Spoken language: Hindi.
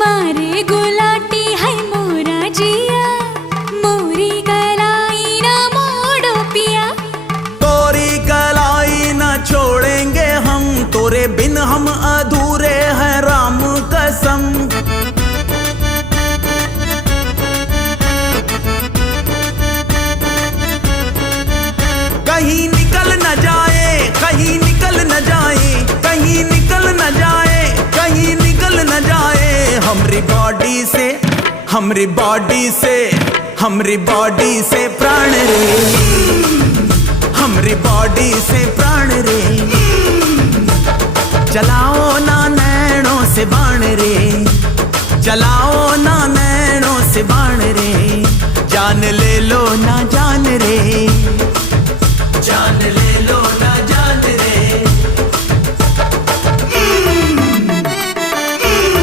मारे गुलाटी है मोरा जिया, मोरी कलाई ना मोड़ो पिया। तोरी कलाई ना छोड़ेंगे हम, तोरे बिन हम अधूरे हैं राम कसम। कहीं निकल न जाए, कहीं निकल न जाए, कहीं निकल न जाए, कहीं निकल न जाए हमरी बॉडी से, हमरी बॉडी से, हमरी बॉडी से प्राण रे, हमरी बॉडी से प्राण रे। चलाओ ना नैनों से बाण रे, चलाओ ना नैनों से बाण रे। जान ले लो ना जान रे, जान ले